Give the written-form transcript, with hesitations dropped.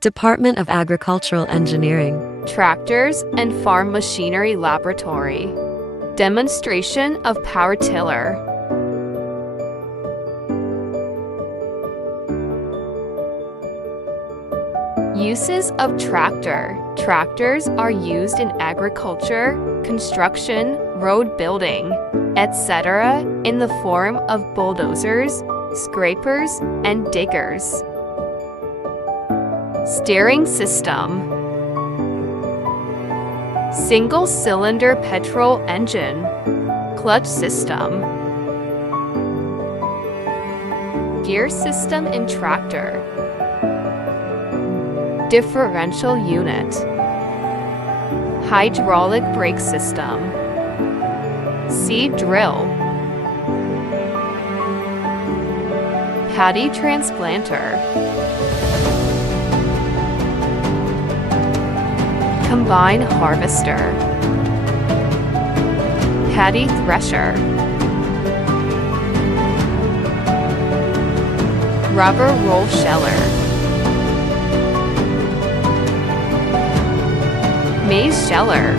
Department of Agricultural Engineering. Tractors and Farm Machinery Laboratory. Demonstration of power tiller. Uses of tractor. Tractors are used in agriculture, construction, road building, etc. in the form of bulldozers, scrapers, and diggers. Steering system. Single-cylinder petrol engine. Clutch system. Gear system in tractor. Differential unit. Hydraulic brake system. Seed drill. Paddy transplanter. Combine harvester. Paddy thresher. Rubber roll sheller. Maize sheller.